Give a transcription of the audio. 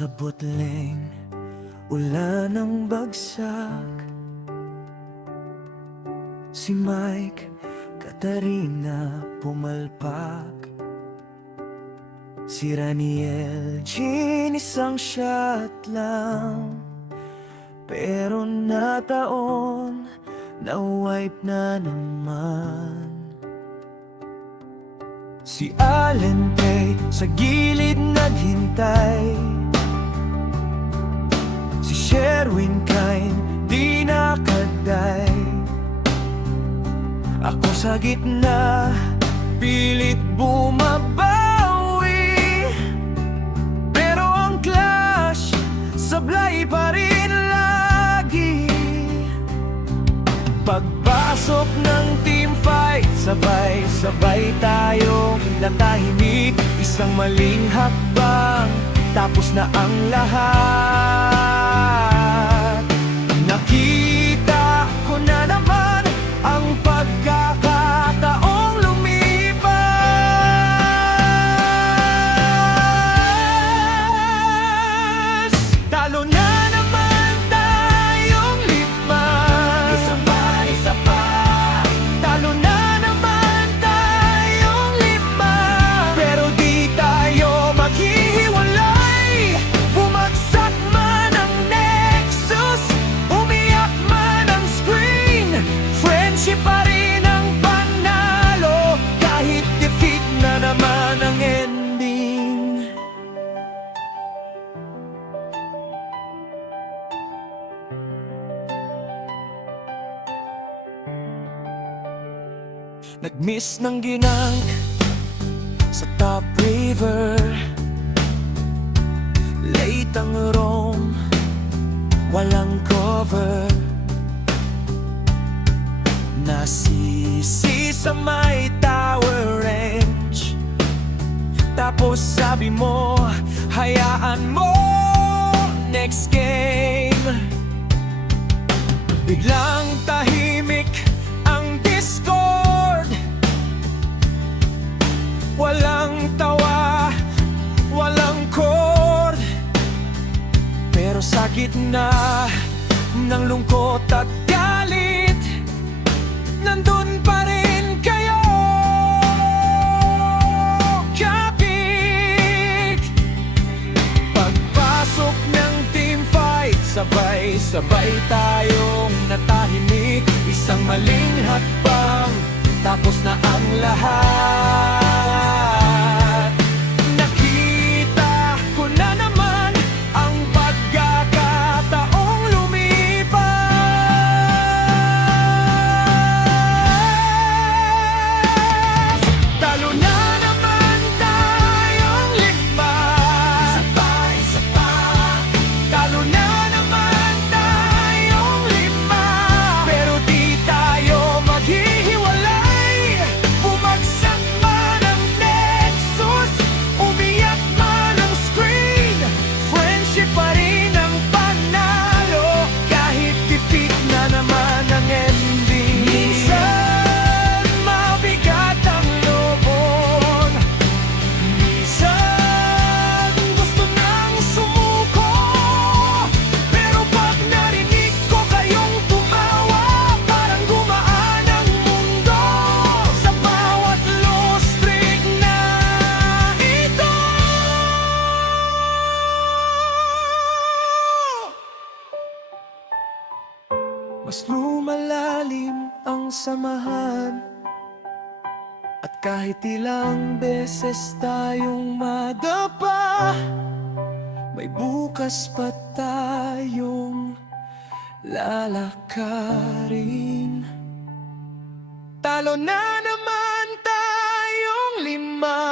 Sa butling, ulan ng bagsak. Si Mike, Katarina pumalpak. Si Raniel, Jean isang shot lang. Pero nataon, na-wipe na naman. Si Allen Pay, sa gilid naghintay. Si Sherwin Kine, di nakaday. Ako sa gitna, pilit bumabawi. Pero ang clash, sablay pa rin lagi. Pagpasok ng team fight, sabay-sabay tayong natahimik. Isang maling hakbang, tapos na ang lahat. Nakita ko na naman ang pagkakataong lumipas. Talo na naman tayong lima. Isa pa. Talo na naman tayong lima. Pero di tayo maghihiwalay. Bumagsak man ang Nexus, umiyak man ang screen. Friendship pa rin ang panalo, kahit defeat na naman ang ending. Nag-miss ng ginang sa Top River. Late ang roam, walang cover. Nasisi sa may tower range. Tapos sabi mo, hayaan mo, next game. Biglang tahimik ang Discord. Walang tawa, walang chord. Pero sa gitna ng lungkot at galit, nandun pa rin kayo. Kapit. Pagpasok ng team fight, sabay-sabay tayong natahimik. Isang maling hakbang, tapos na ang lahat. Nakita ko na naman ang pagkakataong lumipas. Talo na naman tayong lima. Isa pa. Talo na naman tayong lima. Pero di tayo maghihiwalay. Bumagsak man ang Nexus, umiyak man ang screen. Friendship pa rin ang panalo, kahit defeat na naman ang ending. Minsan mabigat ang loob, minsan gusto nang sumuko. Pero pag narinig ko kayong tumawa, parang gumaan ang mundo. Sa bawat low streak na ito, mas lumalalim ang samahan. At kahit ilang beses tayong madapa, may bukas pa tayong lalakarin. Talo na naman tayong lima.